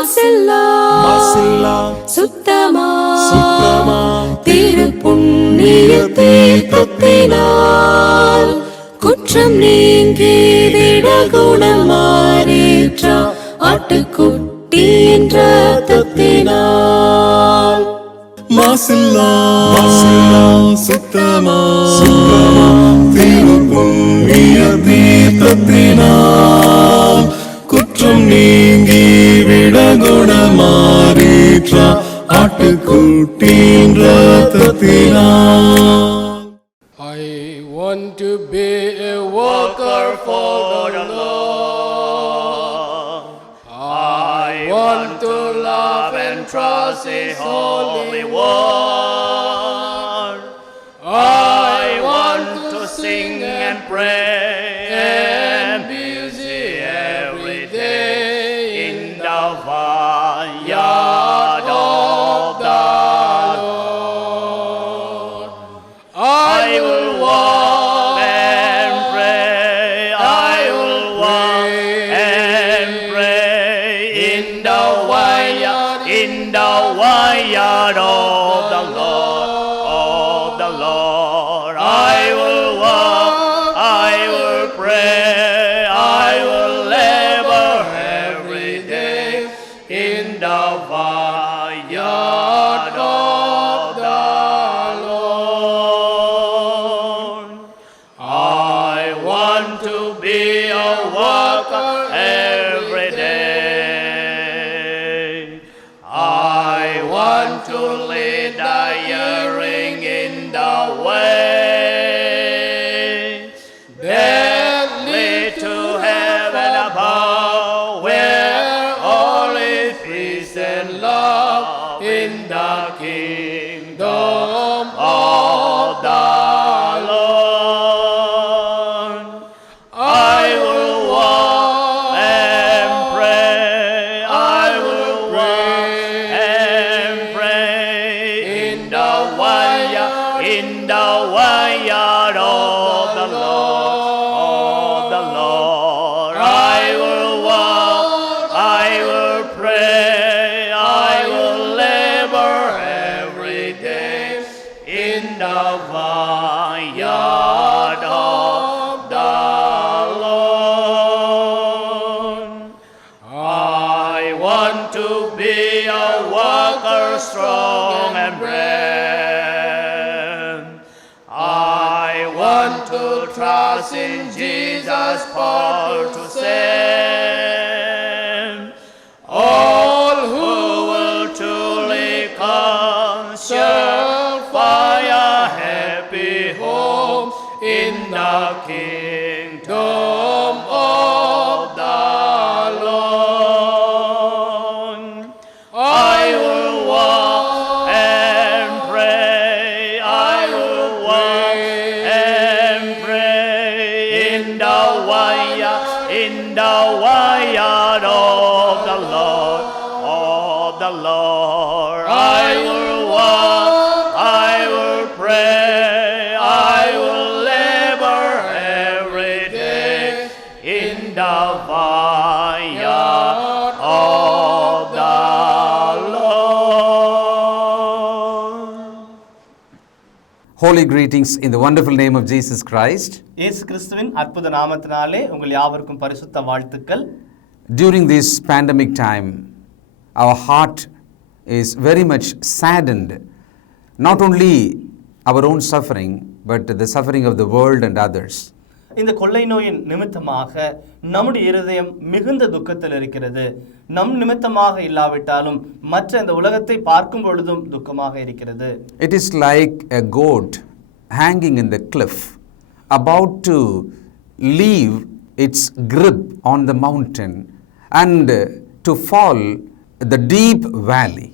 மாசில்லா சுத்தமா திருப்புண்ணிய தீர்த்தத்தினால் குற்றம் நீங்கிவிட குணமாறேற்ற ஆட்டுக்குட்டியின் இரத்தத்தினால். மாசில்லா சுத்தமா திருப்புண்ணிய தீர்த்தத்தினால் குற்றம் நீங்கி விட குணமாறேற்ற ஆட்டுக்குட்டியின் இரத்தத்தினால். I want to be a worker for the Lord. I want to love and trust His holy word. I want to sing and pray and be busy every day in the vineyard of the Lord. I will walk and pray. I will walk and pray in the vineyard of the Lord. I will walk, I will pray, I will labor every day in the vineyard of the Lord. I want to be a worker every day. I want to lead the hearing in the way that lead to heaven above, where all is peace and love in the kingdom of the Lord. I will walk and pray. I will walk and pray in the vineyard of the Lord. I will walk, I will pray, I will labor every day in the vineyard of the Lord. I want to be a worker strong and brave. I want to trust in Jesus' power to save all who will truly come shall find a happy home in the kingdom of the Lord. I will walk and pray. I will walk and pray in the vineyard of the Lord. I will walk, I will pray, I will labor every day in the vineyard of the Lord. Holy greetings in the wonderful name of Jesus Christ. இயேசு கிறிஸ்துவின் அற்புத நாமத்தினாலே உங்கள் யாவருக்கும் பரிசுத்த வாழ்த்துக்கள். During this pandemic time, our heart is very much saddened, not only our own suffering, but the suffering of the world and others. இந்த கொள்ளை நோயின் நிமித்தமாக நம்முடைய இருதயம் மிகுந்த துக்கத்தில் இருக்கிறது. நம் நிமித்தமாக இல்லாவிட்டாலும் மற்ற இந்த உலகத்தை பார்க்கும் பொழுதும் துக்கமாக இருக்கிறது. It is like a goat hanging in the cliff, about to leave its grip on the mountain and to fall the deep valley.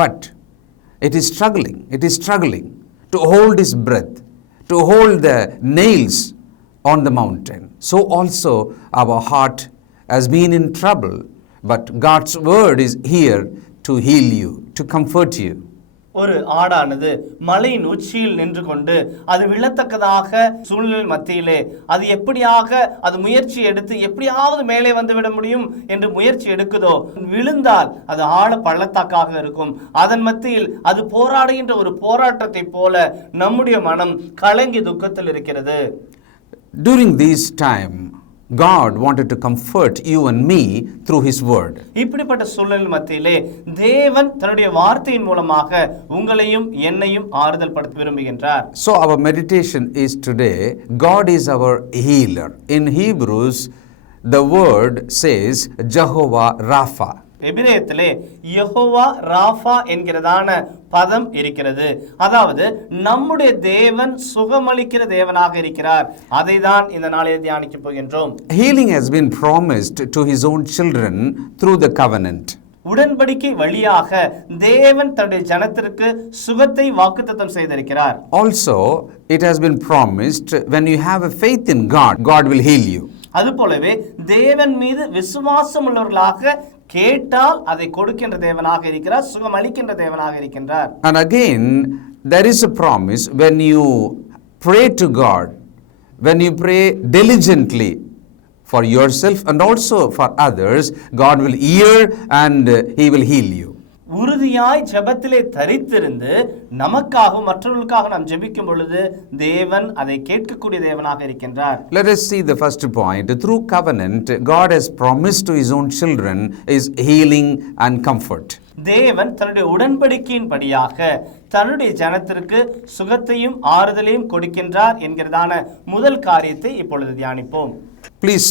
But it is struggling to hold its breath, to hold the nails on the mountain. So also our heart has been in trouble, but God's word is here to heal you, to comfort you. ஒரு ஆடானது மலையின் உச்சியில் நின்று கொண்டு அது விழத்தக்கதாக சூழ்நிலை மத்தியிலே அது எப்படியாக அது முயற்சி எடுத்து எப்படியாவது மேலே வந்துவிட முடியும் என்று முயற்சி எடுக்குதோ, விழுந்தால் அது ஆழ பள்ளத்தாக்காக இருக்கும். அதன் மத்தியில் அது போராடுகின்ற ஒரு போராட்டத்தை போல நம்முடைய மனம் கலங்கி துக்கத்தில் இருக்கிறது. During this time, God wanted to comfort you and me through His word. இப்படிப்பட்ட சூழ்நிலை மத்தியிலே தேவன் தன்னுடைய வார்த்தையின் மூலமாக உங்களையும் என்னையும் ஆறுதல் படுத்த விரும்புகின்றார். So our meditation is today, God is our healer. In Hebrews, the word says Jehovah Rapha. எபிரேயத்திலே Jehovah Rafah என்கிறதான பதம் இருக்கிறது. அதாவது நம்முடைய தேவன் சுகமளிக்கிற தேவனாக இருக்கிறார். அதை தான் இந்த நாளில் தியானிக்க போகின்றோம். Healing has been promised to His own children through the covenant. உடன்படிக்கை வழியாக தேவன் தன்னுடைய ஜனத்திற்கு சுகத்தை வாக்குத்தத்தம் செய்திருக்கிறார். Also, it has been promised when you have a faith in God, God will heal you. அதுபோலவே தேவன் மீது விசுவாசம் உள்ளவர்களாக கேட்டால் அதை கொடுக்கின்ற தேவனாக இருக்கிறார், சுகம் அளிக்கின்ற தேவனாக இருக்கின்றார். And again, there is a promise when you pray to God, when you pray diligently for yourself and also for others, God will hear and He will heal you. உறுதியாய் ஜெபத்திலே தரித்திருந்து நமக்காகவும் மற்றவர்களுக்காக நாம் ஜெபிக்கும் பொழுது தேவன் அதை கேட்கக்கூடிய தேவனாக இருக்கின்றார். Let us see the first point. Through covenant, God has promised to His own children is healing and comfort. தேவன் தன்னுடைய உடன்படிக்கையின் படியாக தன்னுடைய ஜனத்திற்கு சுகத்தையும் ஆறுதலையும் கொடுக்கின்றார் என்கிறதான முதல் காரியத்தை இப்பொழுது தியானிப்போம். Please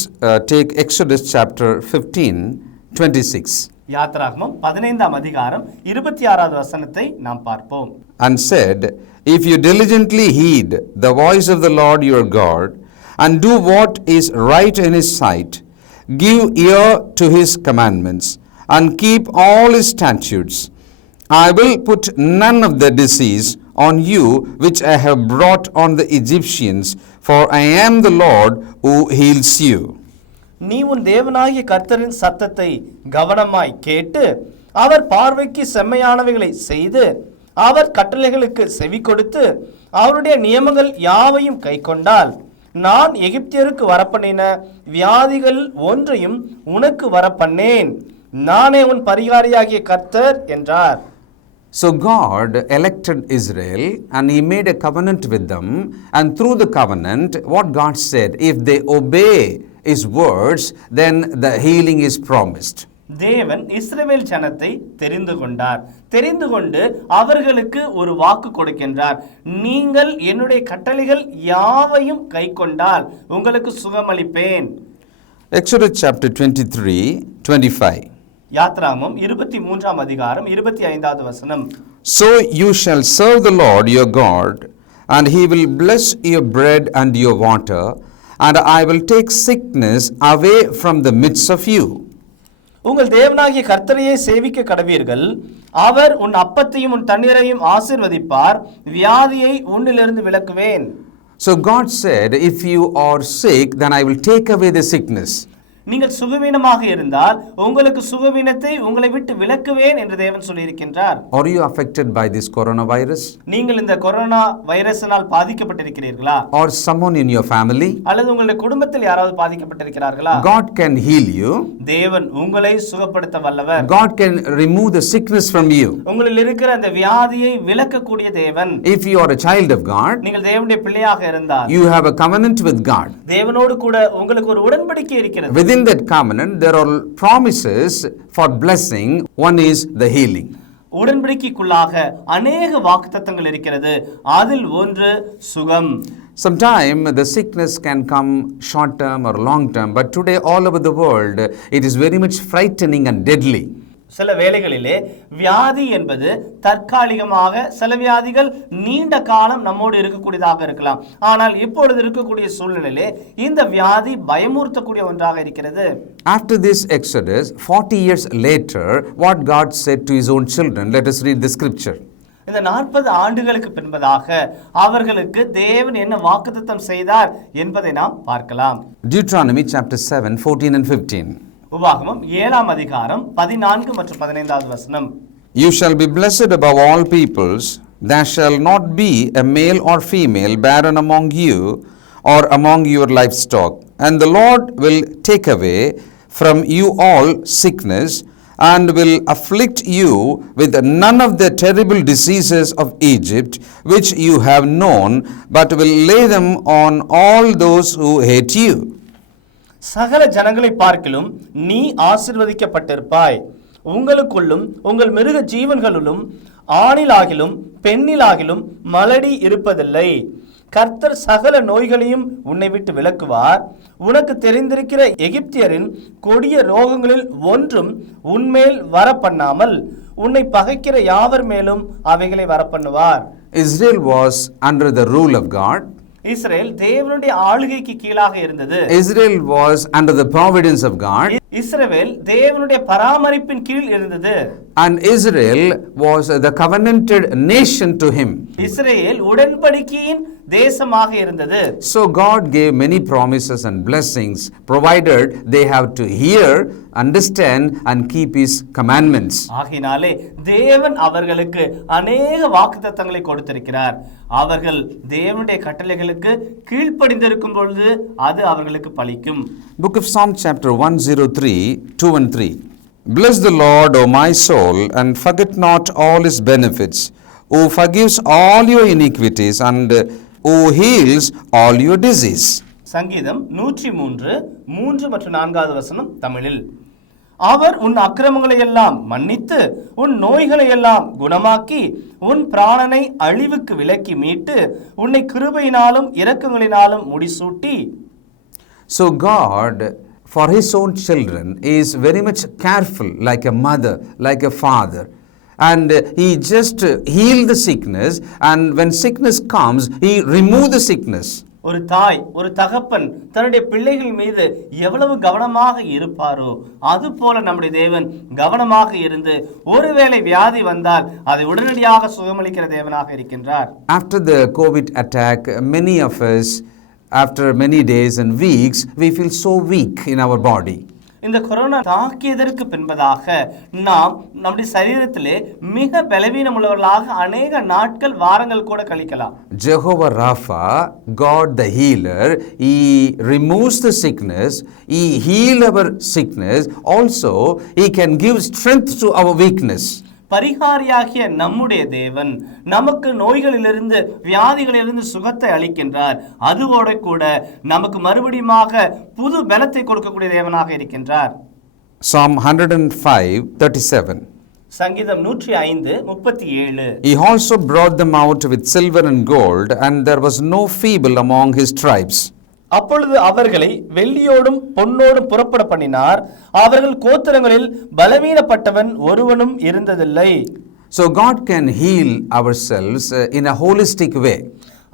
take Exodus chapter 15:26. யாத்ராகமம் 15ஆம் அதிகாரம் 26வது வசனத்தை நாம் பார்ப்போம். And said, if you diligently heed the voice of the Lord your God, and do what is right in His sight, give ear to His commandments, and keep all His statutes, I will put none of the disease on you which I have brought on the Egyptians, for I am the Lord who heals you. நீ உன் தேவனாகிய கர்த்தரின் சத்தத்தை கவனமாய் கேட்டு அவர் பார்வைக்கு செம்மையானவைகளை செய்து அவர் கட்டளைகளுக்கு செவி கொடுத்து அவருடைய நியமங்கள் யாவையும் கைக்கொண்டால் நான் எகிப்தியருக்கு வரப்பண்ணின வியாதிகள் ஒன்றையும் உனக்கு வரப்பண்ணேன், நானே உன் பரிகாரியாகிய கர்த்தர் என்றார். So God elected Israel and He made a covenant with them, and through the covenant, what God said, if they obey His words, then the healing is promised. தேவன் இஸ்ரவேல் ஜனத்தை தெரிந்து கொண்டார். தெரிந்து கொண்டு அவர்களுக்கு ஒரு வாக்கு கொடுக்கின்றார். நீங்கள் என்னுடைய கட்டளைகள் யாவையும் கைக்கொண்டால் உங்களுக்கு சுகமளிப்பேன். Exodus chapter 23:25. யாத்ராகமம் 23ஆம் அதிகாரம் 25வது வசனம். So you shall serve the Lord your God, and He will bless your bread and your water, and I will take sickness away from the midst of you. உங்கள் தேவனாகிய கர்த்தரையே சேவிக்க கடவீர்கள். அவர் உன் அப்பத்தையும் உன் தண்ணீரையும் ஆசீர்வதிப்பார், வியாதியை உன்னிலிருந்து விலக்குவேன். So God said, if you are sick, then I will take away the sickness. நீங்கள் சுகவீனமாக இருந்தால் உங்களுக்கு சுகவீனத்தை உங்களை விட்டு விலக்குவேன் என்று தேவன் சொல்லியிருக்கின்றார். Are you affected by this coronavirus? நீங்கள் இந்த corona வைரஸினால் பாதிக்கப்பட்டிருக்கிறீர்களா? Or someone in your family? அல்லது உங்களுடைய குடும்பத்தில் யாராவது பாதிக்கப்பட்டிருக்கிறார்களா? God can heal you. தேவன் உங்களை சுகப்படுத்த வல்லவர். God can remove the sickness from you. உங்களில் இருக்கிற அந்த வியாதியை விலக்கக்கூடிய தேவன். If you are a child of God, நீங்கள் தேவனுடைய பிள்ளையாக இருந்தால் you have a covenant with God. தேவனோடு கூட உங்களுக்கு ஒரு உடன்படிக்கை இருக்கிறது. Within that covenant, there are promises for blessing. One is the healing. உடன்படிக்கைக்குள்ளாக அநேக வாக்குத்தத்தங்கள் இருக்கிறது. அதில் ஒன்று சுகம். Sometime the sickness can come short term or long term, but today all over the world it is very much frightening and deadly. சில வேளைகளிலே வியாதி என்பது தற்காலிகமாக, சில வியாதிகள் நீண்ட காலம் நம்மோடு இருக்கக்கூடியதாக இருக்கலாம். ஆனால் இப்பொழுது இருக்கக்கூடிய சூழ்நிலையிலே இந்த வியாதி பயமுறுத்தக்கூடிய ஒன்றாக இருக்கிறது. After this Exodus, 40 years later, what God said to His own children, let us read the scripture. இந்த 40 ஆண்டுகளுக்கு பின்பதாக அவர்களுக்கு தேவன் என்ன வாக்குத்தத்தம் செய்தார் என்பதை நாம் பார்க்கலாம். Deuteronomy chapter 7, 14 and 15. உபாகமம் 7ஆம் அதிகாரம் 14 மற்றும் 15வது வசனம். You shall be blessed above all peoples. There shall not be a male or female barren among you or among your livestock. And the Lord will take away from you all sickness, and will afflict you with none of the terrible diseases of Egypt, which you have known, but will lay them on all those who hate you. சகல ஜனங்களை பார்க்கிலும் நீ ஆசீர்வதிக்கப்பட்டிருப்பாய். உங்களுக்குள்ளும் உங்கள் மிருக ஜீவன்களிலும் ஆணிலாகிலும் பெண்ணிலாகிலும் மலடி இருப்பதில்லை. கர்த்தர் சகல நோய்களையும் உன்னை விட்டு விலக்குவார். உனக்கு தெரிந்திருக்கிற எகிப்தியரின் கொடிய ரோகங்களில் ஒன்றும் உன்மேல் வரப்பண்ணாமல் உன்னை பகைக்கிற யாவர் மேலும் அவைகளை வரப்பண்ணுவார். Israel was under the rule of God. Israel தேவனுடைய ஆளுகைக்கு கீழாக இருந்தது. Israel was under the providence of God. இஸ்ரவேல் தேவனுடைய பராமரிப்பின் கீழ் இருந்தது. And Israel was the covenanted nation to him. Israel உடன்படிக்கையின் தேசமாக இருந்தது. So God gave many promises and blessings, provided they have to hear, understand and keep his commandments. ஆகினாலே தேவன் அவர்களுக்கு அநேக வாக்குத்தத்தங்களை கொடுத்திருக்கிறார். அவர்கள் தேவனுடைய கட்டளைகளுக்கு கீழ்ப்படிந்திருக்கும் பொழுது அது அவர்களுக்கு பலிக்கும். Book of Psalm chapter 103, 2 and 3. Bless the Lord, O my soul, and forget not all his benefits, who forgives all your iniquities and who heals all your disease. சங்கீதம் 103, 3 மற்றும் 4வது வசனம் தமிழில். அவர் உன் அக்கிரமங்களை எல்லாம் மன்னித்து உன் நோய்களை எல்லாம் குணமாக்கி உன் பிராணனை அழிவுக்கு விலக்கி மீட்டு உன்னை கிருபையினாலும் இரக்கங்களினாலும் முடிசூட்டி. So God, for his own children, is very much careful, like a mother, like a father. And he just healed the sickness, and when sickness comes, he removed the sickness. ஒரு தாய், ஒரு தகப்பன் தன்னுடைய பிள்ளைகள் மீது எவ்வளவு கவனமாக இருப்பாரோ அது போல நம்முடைய தேவன் கவனமாக இருந்து ஒருவேளை வியாதி வந்தால் அதை உடனடியாக சுகமளிக்கிற தேவனாக இருக்கின்றார். After the COVID attack, many of us, after many days and weeks, we feel so weak in our body. இந்த கொரோனா தாக்கியதற்கு பின்பதாக நாம் நம்முடைய சரீரத்திலே மிக பலவீனம் உள்ளவர்களாக அநேக நாட்கள் வாரங்கள் கூட கழிக்கலாம். Jehovah Rapha, God the healer, he removes the sickness, he heals our sickness, also he can give strength to our weakness. பரிகாரியாகிய நம்முடைய தேவன் நமக்கு நோய்களிலிருந்து வியாதிகளிலிருந்து சுகத்தை அளிக்கின்றார். அதுவோட கூட நமக்கு மறுபடியுமாக புது பலத்தை கொடுக்கக்கூடிய தேவனாக இருக்கின்றார். Psalm 105:37. சங்கீதம் 105:37. He also brought them out with silver and gold, and there was no feeble among his tribes. அப்பொழுது அவர்களை வெள்ளியோடும் பொன்னோடும் புறப்பட பண்ணினார். அவர்கள் கோத்திரங்களில் பலவீனப்பட்டவன் ஒருவனும் இருந்ததில்லை. So God can heal ourselves in a holistic way.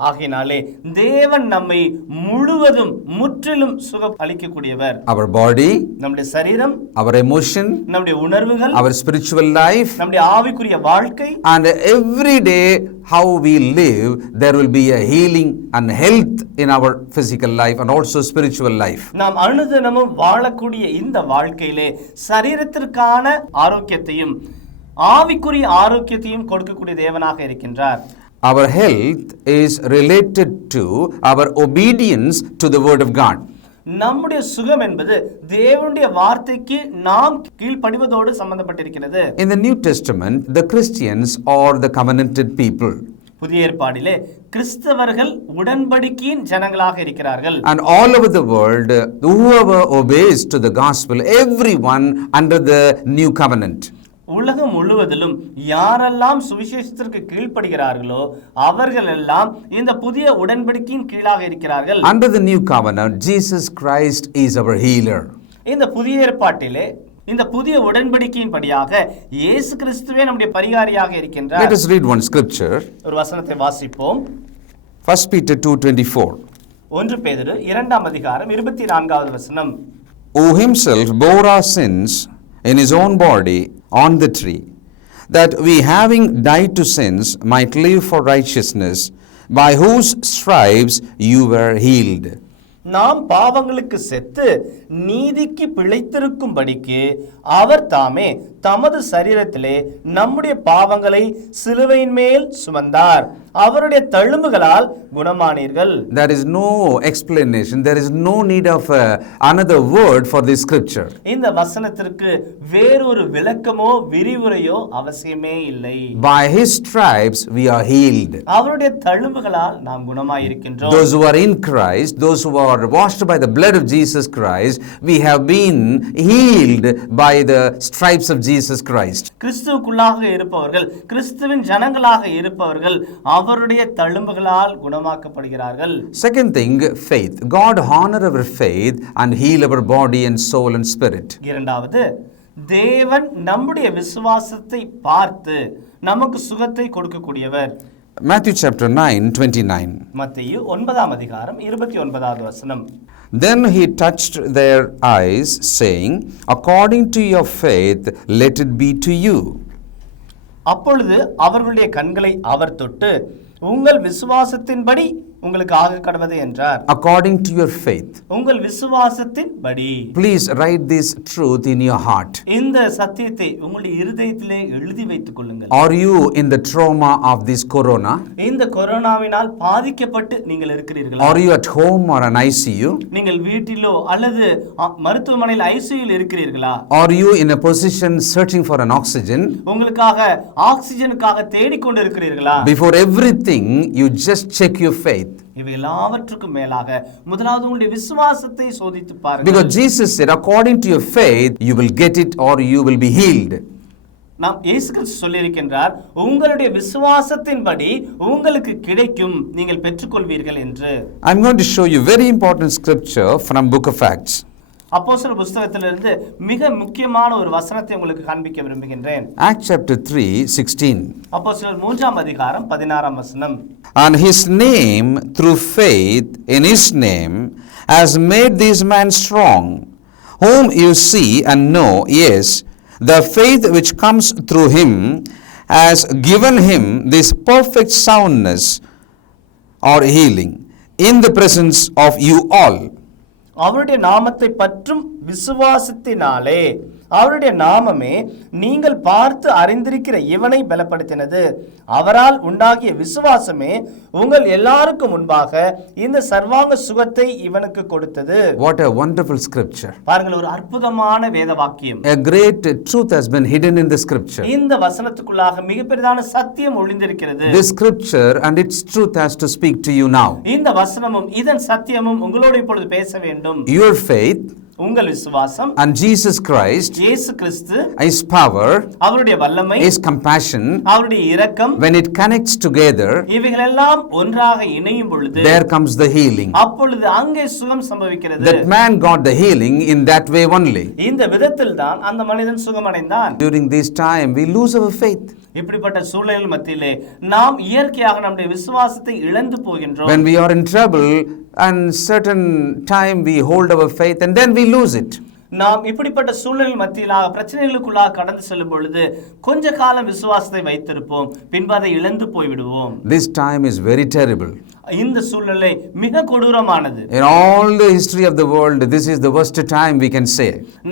ஆகினாலே தேவன் நம்மை முழுவதும் முற்றிலும் சுகம் அளிக்கக்கூடியவர். Our body, நம்முடைய சரீரம், our emotion, நம்முடைய உணர்வுகள், our spiritual life, நம்முடைய ஆவிக்குரிய வாழ்க்கை, and every day how we live, there will be a healing and health in our physical life and also spiritual life. நாம் அனுதினமும் வாழக்கூடிய இந்த வாழ்க்கையிலே சரீரத்திற்கான ஆரோக்கியத்தையும் ஆவிக்குரிய ஆரோக்கியத்தையும் கொடுக்கக்கூடிய தேவனாக இருக்கின்றார். Our health is related to our obedience to the word of God. நம்முடைய சுகம் என்பது தேவனுடைய வார்த்தைக்கு நாம் கீழ்ப்படிவதோடு சம்பந்தப்பட்டிருக்கிறது. In the New Testament, the Christians are the covenanted people. புதிய ஏற்பாடிலே கிறிஸ்தவர்கள் உடன்படிக்கையின் ஜனங்களாக இருக்கிறார்கள். And all over the world, whoever obeys to the gospel, everyone under the new covenant. உலகம் முழுவதிலும் யாரெல்லாம் சுவிசேஷத்திற்கு கீழ்ப்படுகிறார்களோ அவர்கள் எல்லாம் இந்த புதிய உடன்படிக்கையின் கீழாக இருக்கிறார்கள். Under the new covenant, Jesus Christ is our healer. இந்த புதிய ஏற்பாட்டிலே இந்த புதிய உடன்படிக்கையின் படியாக இயேசு கிறிஸ்துவே நம்முடைய பரிகாரியாக இருக்கின்றார். Let us read one scripture. ஒரு வசனத்தை வாசிப்போம். 1 Peter 2:24. 1 பேதுரு 2ஆம் அதிகாரம் 24வது வசனம். Who himself bore our sins in his own body on the tree, that we having died to sins might live for righteousness, by whose stripes you were healed. நாம் பாவங்களுக்கு செத்து நீதிக்கு பிழைத்திருக்கும்படிக்கு அவர் தாமே தமது சரீரத்திலே நம்முடைய பாவங்களை சிலுவையின் மேல் சுமந்தார், அவருடைய தழும்புகளால் குணமானீர்கள். There is no explanation, there is no need of another word for this scripture. இந்த வசனத்திற்கு வேறொரு விளக்கமோ விரிவுரையோ அவசியமே இல்லை. By his stripes we are healed. அவருடைய தழும்புகளால் நாம் குணமாயிருக்கின்றோம். Those who are in Christ, those who are washed by the blood of Jesus Christ, we have been healed by the stripes of Jesus Christ. கிறிஸ்துவுக்குள்ளாக இருப்பவர்கள், கிறிஸ்துவின் ஜனங்களாக இருப்பவர்கள் அவருடைய தழும்புகளால் குணமாக்கப்படுகிறார்கள். Second thing, faith. God honor our faith and heal our body and soul and spirit. இரண்டாவது, தேவன் நம்முடைய விசுவாசத்தை பார்த்து நமக்கு சுகத்தை கொடுக்கக்கூடியவர். Matthew chapter 9:29. மத்தேயு 9ஆம் அதிகாரம் 29வது வசனம். Then he touched their eyes, saying, according to your faith, let it be to you. அப்பொழுது அவர்களுடைய கண்களை அவர் தொட்டு, உங்கள் விசுவாசத்தின்படி உங்களுக்கு ஆக கடவது என்றார். According to your faith. உங்கள் விசுவாசத்தின்படி. Please write this truth in your heart. இந்த சத்தியத்தை உங்களுடைய இருதயத்திலே எழுதி வைத்துக் கொள்ளுங்கள். Are you in the trauma of this corona? இந்த கொரோனாவினால் பாதிக்கப்பட்டு நீங்கள் இருக்கிறீர்களா? Are you at home or an ICU? நீங்கள் வீட்டிலோ அல்லது மருத்துவமனையில் ஐசியூவில் இருக்கிறீர்களா? Are you in a position searching for an oxygen? உங்களுக்காக ஆக்ஸிஜனுக்காக தேடிக்கொண்டு இருக்கிறீர்களா? Before everything, you just check your faith. இவை எல்லாவற்றுக்கும் மேலாக முதலாவது உங்களுடைய விசுவாசத்தை சோதித்து பாருங்கள். Because Jesus said, according to your faith, you will get it or you will be healed. நாம் இயேசு கிறிஸ்து சொல்லியிருக்கின்றார், உங்களுடைய விசுவாசத்தின்படி உங்களுக்கு கிடைக்கும், நீங்கள் பெற்றுக்கொள்வீர்கள் என்று. I'm going to show you very important scripture from Book of Acts. அப்போஸ்தலர் புத்தகத்திலிருந்து மிக முக்கியமான ஒரு வசனத்தை உங்களுக்கு காண்பிக்க விரும்புகின்றேன். Acts chapter 3:16. அப்போஸ்தலர் 3ஆம் அதிகாரம் 16ஆம் வசனம். And his name, through faith in his name, has made this man strong, whom you see and know. Yes, the faith which comes through him has given him this perfect soundness or healing in the presence of you all. அவருடைய நாமத்தை பற்றும் விசுவாசத்தினாலே, அவருடைய நாமமே நீங்கள் பார்த்து அறிந்திருக்கிற இவனை பலப்படுத்தினது. அவரால் உண்டாகிய விசுவாசமே உங்கள் எல்லாருக்கும் முன்பாக இந்த சர்வாங்க சுகத்தை இவனுக்கு கொடுத்தது. What a wonderful scripture. பாருங்கள், ஒரு அற்புதமான வேத வாக்கியம். A great truth has been hidden in the scripture. இந்த வசனத்துக்குள்ளாக மிகப்பெரிதான சத்தியம் ஒளிந்திருக்கிறது. This scripture and its truth has to speak to you now. இந்த வசனமும் இதன் சத்தியமும் உங்களோடு இப்பொழுது பேச வேண்டும். Your faith உங்கள் விசுவாசம் and Jesus Christ, இயேசு கிறிஸ்து, his power, அவருடைய வல்லமை, his compassion, அவருடைய இரக்கம், when it connects together, இவைகள் எல்லாம் ஒன்றாக இணையும் பொழுது there comes the healing. அப்பொழுது அங்கே சுகம் சம்பவிக்கிறது. That man got the healing in that way only. இந்த விதத்தில் தான் அந்த மனிதன் சுகமடைந்தான். During this time we lose our faith. இப்படிப்பட்ட சூழலில் மத்தியிலே நாம் இயற்கையாக நம்முடைய விசுவாசத்தை இழந்து போகின்றோம். When we are in trouble and certain time we hold our faith and then we lose it. நாம் இப்படிப்பட்ட சூழலில் மத்தியிலாக பிரச்சனைகளுக்குள்ளாக கடந்து செல்லும் பொழுது கொஞ்ச காலம் விசுவாசத்தை வைத்திருப்போம், பின்பு அதை இழந்து போய்விடுவோம். This time is very terrible. இந்த சூழ்நிலை மிக கொடூரமானது. In all the history of the world, this is the worst time we can say.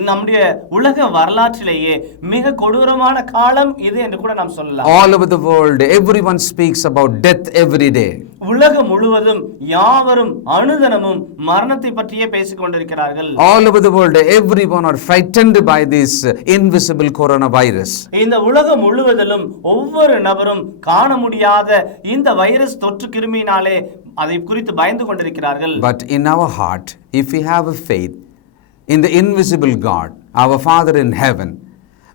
நம்முடைய உலக வரலாற்றிலேயே மிக கொடூரமான காலம் இது என்று கூட நாம் சொல்லலாம். All over the world, everyone speaks about death every day. உலகம் முழுவதும் யாவரும் அனுதினமும் மரணத்தை பற்றியே பேசிக் கொண்டிருக்கிறார்கள். All over the world, everyone are frightened by this invisible coronavirus. இந்த உலகம் முழுவதிலும் ஒவ்வொரு நபரும் காண முடியாத இந்த வைரஸ் தொற்று கிருமியினாலே அதை குறித்து பயந்து கொண்டிருக்கிறார்கள். But in our heart, if we have a faith in the invisible God, our Father in heaven,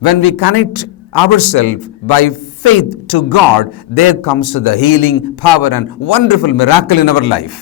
when we connect ourselves by faith to God, there comes the healing power and wonderful miracle in our life.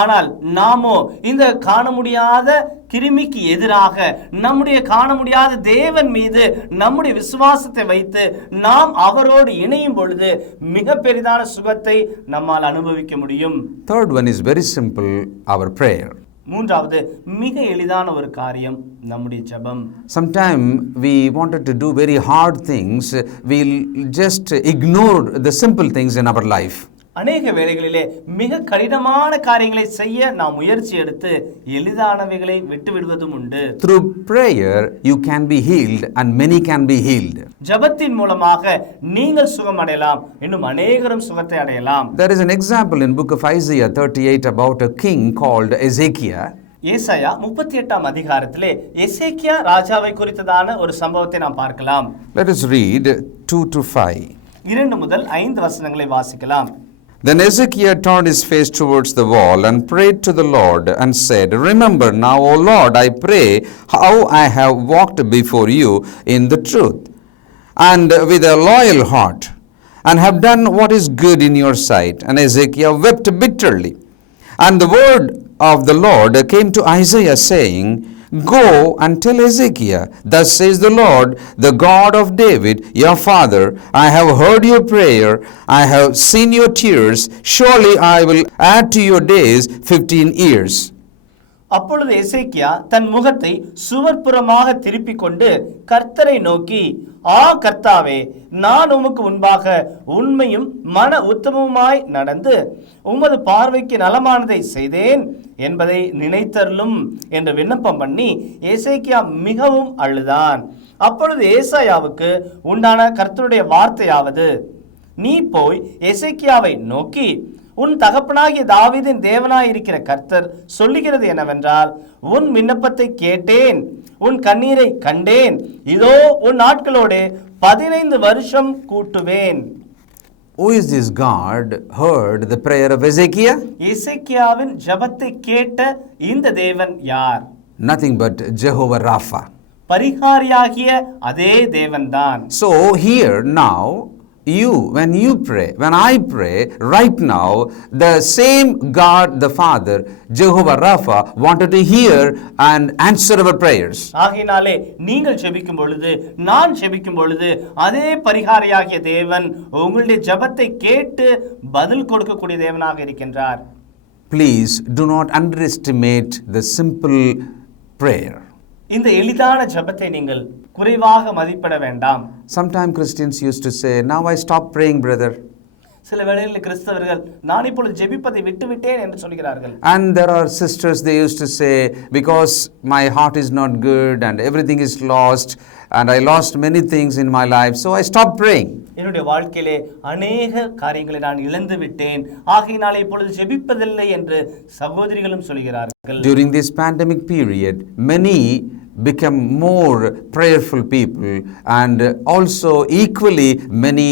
ஆனால் நாமோ இந்த காண முடியாத கிருமிக்கு எதிராக நம்முடைய காண முடியாத தேவன் மீது நம்முடைய விசுவாசத்தை வைத்து நாம் அவரோடு இணையும் பொழுது மிக பெரிதான சுகத்தை நம்மால் அனுபவிக்க முடியும். Third one is very simple, our prayer. மூன்றாவது மிக எளிதான ஒரு காரியம், நம்முடைய ஜெபம். Sometime we wanted to do very hard things, we'll just ignore the simple things in our life. அநேக வேளைகளிலே மிக கடினமான காரியங்களை செய்ய நாம் முயற்சி எடுத்து எளிதானவைகளை விட்டு விடுவதும் உண்டு. Through prayer, you can be healed and many can be healed. ஜெபத்தின் மூலமாக நீங்கள் சுகம் அடையலாம், இன்னும் அநேகரும் சுகத்தை அடையலாம். There is an example in book of Isaiah 38 about a king called Ezekiel. ஏசாயா 38ஆம் அதிகாரத்திலே எசேக்கியா ராஜாவை குறித்ததான ஒரு சம்பவத்தை நாம் பார்க்கலாம். Let us read 2 to 5. 2 முதல் 5 வசனங்களை வாசிக்கலாம். Then Ezekiel turned his face towards the wall and prayed to the Lord and said, Remember now, O Lord, I pray, how I have walked before you in the truth and with a loyal heart, and have done what is good in your sight. And Ezekiel wept bitterly. And the word of the Lord came to Isaiah, saying, Go and tell Ezekiel, Thus says the Lord, the God of David, your father, I have heard your prayer, I have seen your tears, surely I will add to your days 15 years. அப்பொழுது எசேக்கியா தன் முகத்தை சுவர்ப்புறமாக திருப்பிக் கொண்டு கர்த்தரை நோக்கி, கர்த்தாவே, நான் உமக்கு முன்பாக உண்மையும் மன உத்தமமாய் நடந்து உமது பார்வைக்கு நலமானதை செய்தேன் என்பதை நினைத்தருளும் என்று விண்ணப்பம் பண்ணி எசேக்கியா மிகவும் அழுதான். அப்பொழுது ஏசாயாவுக்கு உண்டான கர்த்தருடைய வார்த்தையாவது, நீ போய் எசேக்கியாவை நோக்கி, உன் தகப்பனாகிய தாவீதின் தேவனாயிருக்கிற கர்த்தர் சொல்லுகிறது என்னவென்றால், உன் விண்ணப்பத்தை கேட்டேன், உன் கண்ணீரை கண்டேன், இதோ உன் நாட்களோடு 15 வருஷம் கூட்டுவேன். Who is this God heard the prayer of Ezekiel? எசேக்கியாவின் ஜெபத்தை கேட்ட இந்த தேவன் யார்? Nothing but Jehovah Rapha. பரிகாரியாகிய அதே தேவன்தான். So here now, when you pray, when I pray, right now, the same God, the Father, Jehovah Rapha, wanted to hear and answer our prayers. ஆகையினாலே நீங்கள் ஜெபிக்கும் பொழுது, நான் ஜெபிக்கும் பொழுது, அதே பரிகாரியாகிய தேவன் உங்களுடைய ஜெபத்தை கேட்டு பதில் கொடுக்கக்கூடிய தேவனாக இருக்கின்றார். Please do not underestimate the simple prayer. இந்த எளிதான ஜெபத்தை நீங்கள் குறைவாக மதிப்பிட வேண்டாம். Sometimes Christians used to say, now I stop praying, brother. சில வேளைகளில் கிறிஸ்தவர்கள், நான் இப்பொழுது ஜெபிப்பதை விட்டுவிட்டேன் என்று சொல்கிறார்கள். And there are sisters, they used to say, because my heart is not good and everything is lost and I lost many things in my life, so I stopped praying. என்னுடைய வாழ்க்கையிலே அநேக காரியங்களை நான் இழந்து விட்டேன், ஆகையினாலே இப்பொழுது ஜெபிப்பதில்லை என்று சகோதரிகளும் சொல்கிறார்கள். During this pandemic period, many become more prayerful people, and also equally many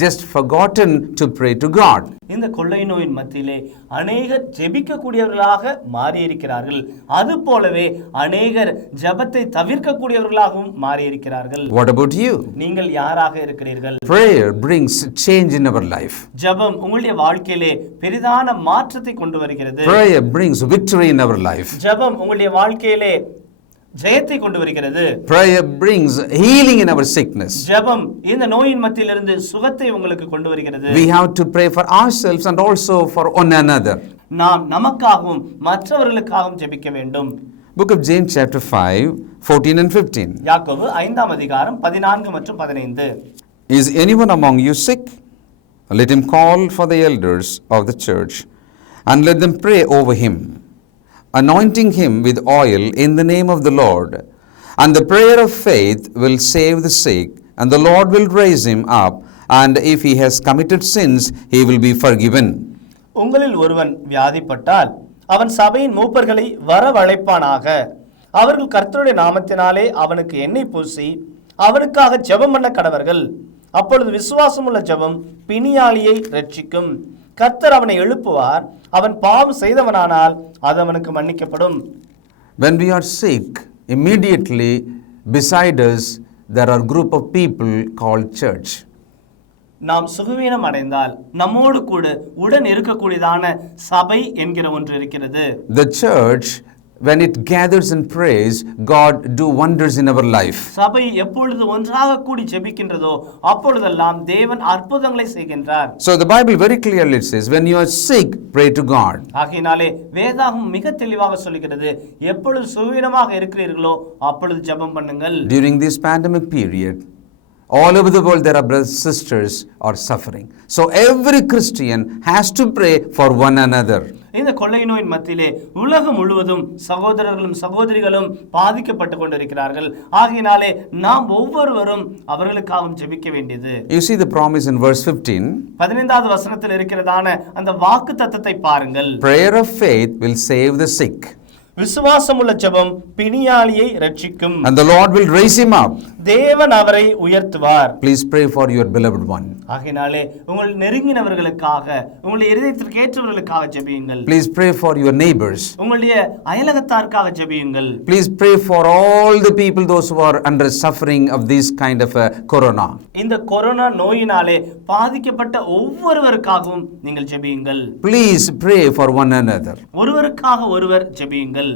just forgotten to pray to God. இந்த கொள்ளை நோயின் மத்தியிலே அநேகர் ஜெபிக்கக்கூடியவர்களாக மாறி இருக்கிறார்கள். அது போலவே அநேகர் ஜெபத்தை தவிர்க்கக்கூடியவர்களாகவும் மாறி இருக்கிறார்கள். What about you? நீங்கள் யாராக இருக்கிறீர்கள்? Prayer brings change in our life. ஜெபம் உங்களுடைய வாழ்க்கையிலே பெரிதான மாற்றத்தை கொண்டு வருகிறது. Prayer brings victory in our life. ஜெபம் உங்களுடைய வாழ்க்கையிலே ஜெயத்தை கொண்டு வருகிறது. Prayer brings healing in our sickness. ஜெபம் இந்த நோயின் மத்தியிலிருந்து சுகத்தை உங்களுக்கு கொண்டு வருகிறது. We have to pray for ourselves and also for one another. நாம் நமக்காகவும் மற்றவர்களுக்காகவும் ஜெபிக்க வேண்டும். Book of James chapter 5, 14 and 15. யாக்கோபு 5ஆம் அதிகாரம் 14 மற்றும் 15. Is anyone among you sick? Let him call for the elders of the church and let them pray over him, anointing him with oil in the name of the Lord. And the prayer of faith will save the sick, and the Lord will raise him up, and if he has committed sins, he will be forgiven. உங்களில் ஒருவன் வியாதிப்பட்டால் அவன் சபையின் மூப்பர்களை வரவழைப்பானாக. அவர்கள் கர்த்தருடைய நாமத்தினாலே அவனுக்கு எண்ணெய் பூசி அவனுக்காக ஜெபம் பண்ண கடவர்கள். அப்பொழுது விசுவாசமுள்ள ஜெபம் பிணியாளியை ரட்சிக்கும். கர்த்தர் அவனை எழுப்புவார். அவன் பாவம் செய்தவனானால் அது அவனுக்கு மன்னிக்கப்படும். When we are sick, immediately beside us there are a group of people called church. நாம் சுகவீனம் அடைந்தால் நம்மோடு கூட உடன் இருக்கக்கூடியதான சபை என்கிற ஒன்று இருக்கிறது. The church, when it gathers and prays, God do wonders in our life. சபை எப்பொழுது ஒன்றாக கூடி ஜெபிக்கின்றதோ அப்பொழுதெல்லாம் தேவன் அற்புதங்களை செய்கின்றார். So the Bible very clearly says, when you are sick, pray to God. ஆகையினாலே வேதாகமம் மிக தெளிவாக சொல்கிறது, எப்பொழுது சுகவீனமாக இருக்கிறீர்களோ அப்பொழுது ஜெபம் பண்ணுங்கள். During this pandemic period, All over the world, there are brothers and sisters are suffering. So every Christian has to pray for one another. இந்த கொள்ளை நோயின் மத்தியிலே உலகம் முழுவதும் சகோதரர்களும் சகோதரிகளும் பாதிக்கப்பட்டு கொண்டிருக்கிறார்கள். ஆகையினாலே நாம் ஒவ்வொருவரும் அவர்களுக்காகவும் ஜெபிக்க வேண்டியது. You see the promise in verse 15. 15வது வசனத்தில் இருக்கிறதான அந்த வாக்குத்தத்தத்தை பாருங்கள். Prayer of faith will save the sick. விசுவாசமுள்ள ஜெபம் பிணியாளியை ரட்சிக்கும். And the Lord will raise him up. தேவன் அவரை உயர்த்துவார். Please pray for your beloved one. ஆகையினாலே உங்கள் நெருங்கினவர்களுக்காக, உங்களுடைய இதயத்திற்கு ஏற்றவர்களுக்காக ஜெபியுங்கள். Please pray for your neighbors. உங்களுடைய அயலகத்தாருக்காக ஜெபியுங்கள். Please pray for all the people, those who are under suffering of this kind of a corona. இந்த கொரோனா நோயினாலே பாதிக்கப்பட்ட ஒவ்வொருவருக்காகவும் நீங்கள் ஜெபியுங்கள். Please pray for one another. ஒருவருக்காக ஒருவர் ஜெபியுங்கள்.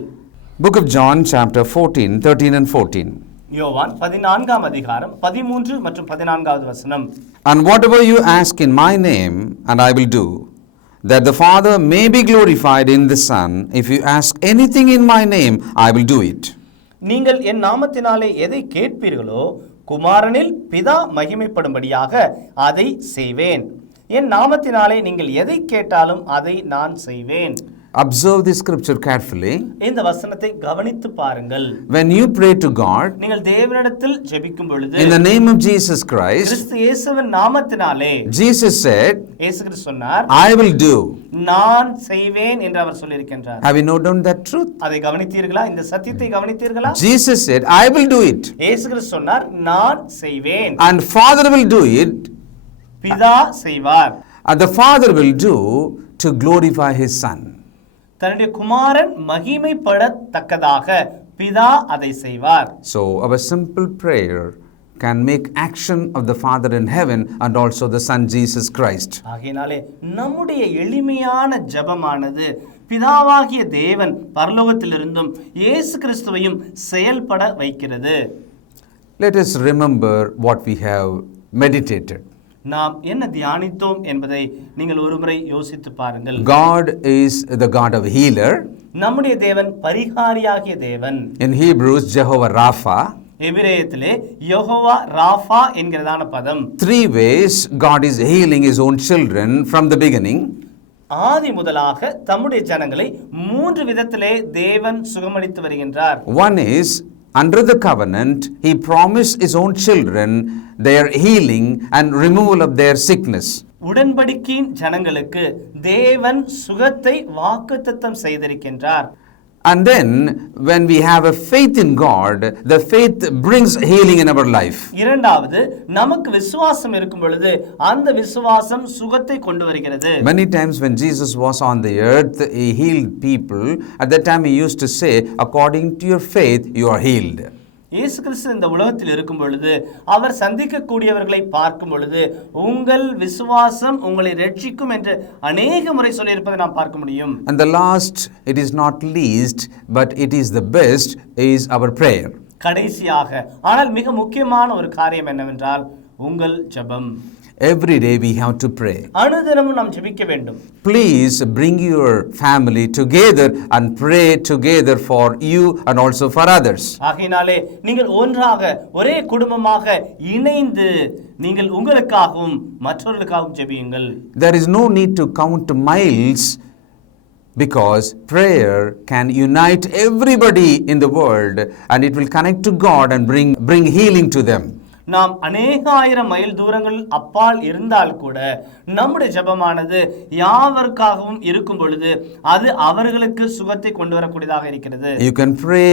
Book of John chapter 14, 13 and 14. யோவான் 14ஆம் அதிகாரம் 13 மற்றும் 14வது வசனம். And whatever you ask in my name, and I will do, that the Father may be glorified in the Son. If you ask anything in my name, I will do it. நீங்கள் என் நாமத்தினாலே எதை கேட்பீர்களோ குமாரனில் பிதா மகிமைப்படும்படியாக அதை செய்வேன். என் நாமத்தினாலே நீங்கள் எதை கேட்டாலும் அதை நான் செய்வேன். Observe this scripture carefully. இந்த வசனத்தை கவனித்து பாருங்கள். When you pray to God, நீங்கள் தேவனிடத்தில் ஜெபிக்கும் பொழுது, in the name of Jesus Christ, கிறிஸ்து இயேசுவின் நாமத்தினாலே, Jesus said, இயேசு கிறிஸ்து சொன்னார், I will do. நான் செய்வேன் என்று அவர் சொல்லியிருக்கின்றார். Have you noted down that truth? அதை கவனித்தீர்களா? இந்த சத்தியத்தை கவனித்தீர்களா? Jesus said, I will do it. இயேசு கிறிஸ்து சொன்னார், நான் செய்வேன். And Father will do it. பிதா செய்வார். And the Father will do to glorify his Son. தன்னுடைய குமாரன் மகிமைப்படத்தக்கதாக பிதா அதை செய்வார். So our simple prayer can make action of the Father in heaven and also the Son Jesus Christ. ஆகையினாலே நம்முடைய எளிமையான ஜெபமானது பிதாவாகிய தேவன் பரலோகத்திலிருந்தும் இயேசு கிறிஸ்துவையும் செயல்பட வைக்கிறது. Let us remember what we have meditated. நாம் என்ன தியானித்தோம் என்பதை நீங்கள் ஒருமுறை யோசித்து பாருங்கள். God is the God of healer. நம்முடைய தேவன் பரிகாரியாகிய தேவன். In Hebrews, Jehovah Rapha. எபிரேயத்திலே Jehovah Rafah என்கிறதான பதம். 3 ways God is healing his own children from the beginning. ஆதி முதலாக தம்முடைய ஜனங்களை 3 விதத்திலே தேவன் சுகமளித்து வருகின்றார். One is, under the covenant, he promised his own children their healing and removal of their sickness. உடன்படிக்கையின் ஜனங்களுக்கு தேவன் சுகத்தை வாக்குத்தத்தம் செய்திருக்கின்றார். And then when we have a faith in God, the faith brings healing in our life. இரண்டாவது, நமக்கு விசுவாசம் இருக்கும் பொழுது அந்த விசுவாசம் சுகத்தை கொண்டு வருகிறது. Many times when Jesus was on the earth, he healed people. At that time he used to say, according to your faith, you are healed. இயேசு கிறிஸ்து இந்த உலகத்தில் இருக்கும் பொழுது அவர் சந்திக்கக்கூடியவர்களை பார்க்கும் பொழுது உங்கள் விசுவாசம் உங்களை ரட்சிக்கும் என்று அநேக முறை சொல்லியிருப்பதை நாம் பார்க்க முடியும். And the last, it is not least, but it is the best, is our prayer. கடைசியாக, ஆனால் மிக முக்கியமான ஒரு காரியம் என்னவென்றால் உங்கள் ஜெபம். Every day we have to pray. அனுதினமும் நாம் ஜெபிக்க வேண்டும். Please bring your family together and pray together for you and also for others. ஆகையினாலே நீங்கள் ஒன்றாக ஒரே குடும்பமாக இணைந்து நீங்கள் உங்களுக்காகவும் மற்றவர்களுக்காகவும் ஜெபியுங்கள். There is no need to count miles, because prayer can unite everybody in the world and it will connect to God and bring healing to them. நாம் அநேக ஆயிரம் மைல் தூரங்கள் அப்பால் இருந்தால் கூட நம்முடைய ஜெபமானது யாவருக்காகவும் இருக்கும் பொழுது அது அவர்களுக்கு சுகத்தை கொண்டு வரக்கூடியதாக இருக்கிறது. You can pray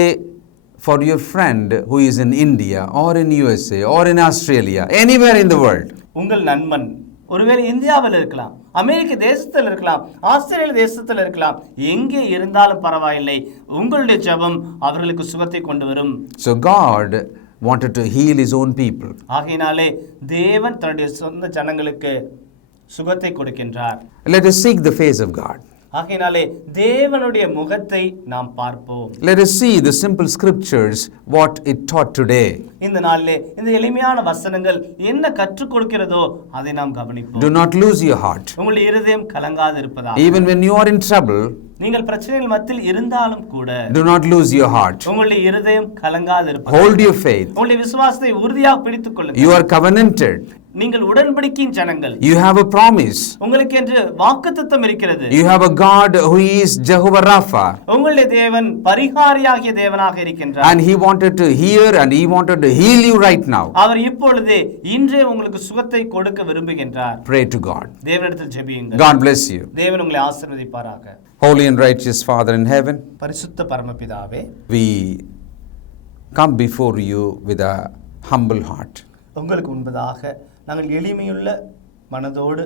for your friend who is in India or in USA or in Australia, anywhere in the world. உங்கள் நண்பன் ஒருவேளை இந்தியாவில் இருக்கலாம், அமெரிக்க தேசத்தில் இருக்கலாம், ஆஸ்திரேலிய தேசத்தில் இருக்கலாம், எங்கே இருந்தாலும் பரவாயில்லை, உங்களுடைய ஜெபம் அவர்களுக்கு சுகத்தை கொண்டு வரும். So God wanted to heal his own people. ஆகையினாலே தேவன் தன்னுடைய சொந்த ஜனங்களுக்கு சுகத்தை கொடுக்கின்றார். Let us seek the face of God. ஆகையினாலே தேவனுடைய முகத்தை நாம் பார்ப்போம். Let us see the simple scriptures, what it taught today. இந்த நாளிலே இந்த எளிமையான வசனங்கள் என்ன கற்றுக் கொடுக்கிறதோ அதை நாம் கவனிப்போம். Do not lose your heart. உங்களுடைய இருதயம் கலங்காது இருப்பதாக. Even when you are in trouble, நீங்கள் பிரச்சனைகள் மத்தியில் இருந்தாலும் கூட do not lose your heart. உங்களுடைய இருதயம் கலங்காது இருப்பதாக. Hold your faith. உங்களுடைய விசுவாசத்தை உறுதியாக பிடித்துக் கொள்ளுங்கள். You are covenanted. நீங்கள் உடன்படிக்கையின் ஜனங்கள். You have a promise. உங்களுக்கு என்று வாக்குத்தத்தம் இருக்கிறது. You have a God who is Jehovah Rapha. உங்களுடைய தேவன் பரிகாரியாகிய தேவனாக இருக்கின்றார். And he wanted to hear and he wanted to heal you right now. அவர் இப்பொழுதே இன்றே உங்களுக்கு சுகத்தை கொடுக்க விரும்புகின்றார். Pray to God. தேவனிடத்தில் ஜெபியுங்கள். God bless you. தேவன் உங்களை ஆசீர்வதிப்பாராக. Holy and righteous Father in heaven, பரிசுத்த பரமபிதாவே, we come before you with a humble heart. உங்களுக்கு முன்பதாக நாங்கள் எளிமையுள்ள மனதோடு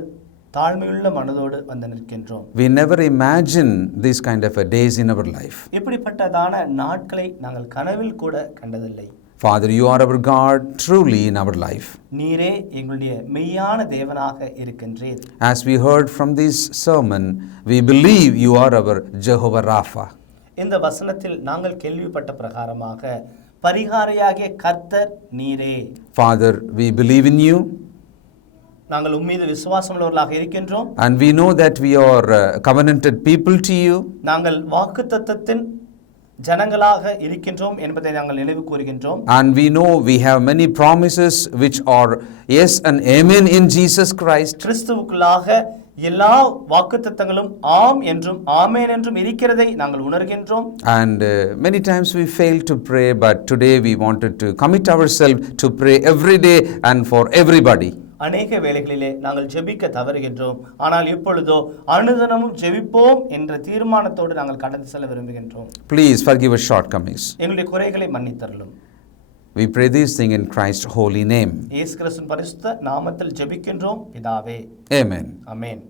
தாழ்மையுள்ள மனதோடு வந்து நிற்கின்றோம். We never imagine these kind of a days in our life. இப்படிப்பட்டதான நாட்களை நாங்கள் கனவில் கூட கண்டதில்லை. Father, you are our God truly in our life. நீரே எங்களுடைய மெய்யான தேவனாக இருக்கின்றீர். As we heard from this sermon, we believe you are our Jehovah Rapha. இந்த வசனத்தில் நாங்கள் கேள்விப்பட்ட பிரகாரமாக பரிகாரியாகிய கர்த்தர் நீரே. Father, we believe in you. நாங்கள் உம்மீது விசுவாசம் உள்ளவர்களாக இருக்கின்றோம். And we know that we are covenanted people to you. நாங்கள் வாக்குத்தத்தத்தின் ஜனங்களாக இருக்கின்றோம் என்பதை நாங்கள் நினைவு கூறுகின்றோம். And we know we have many promises which are yes and amen in Jesus Christ. கிறிஸ்துவுக்குள்ளாக எல்லா வாக்குத்தத்தங்களும் ஆம் என்றும் ஆமென் என்றும் இருக்கிறதை நாங்கள் உணர்கின்றோம். And many times we fail to pray, but today we wanted to commit ourselves to pray every day and for everybody. அநேக வேளைகளிலே நாங்கள் ஜெபிக்க தவறுகின்றோம். ஆனால் இப்பொழுதோ அனுதினமும் ஜெபிப்போம் என்ற தீர்மானத்தோடு நாங்கள் கடந்து செல்ல விரும்புகின்றோம். Please forgive us shortcomings. எங்களுடைய குறைகளை மன்னித்தருளும். We pray this thing in Christ's holy name. இயேசு கிறிஸ்துவின் பரிசுத்த நாமத்தில் ஜெபிக்கின்றோம் பிதாவே. Amen. ஆமென்.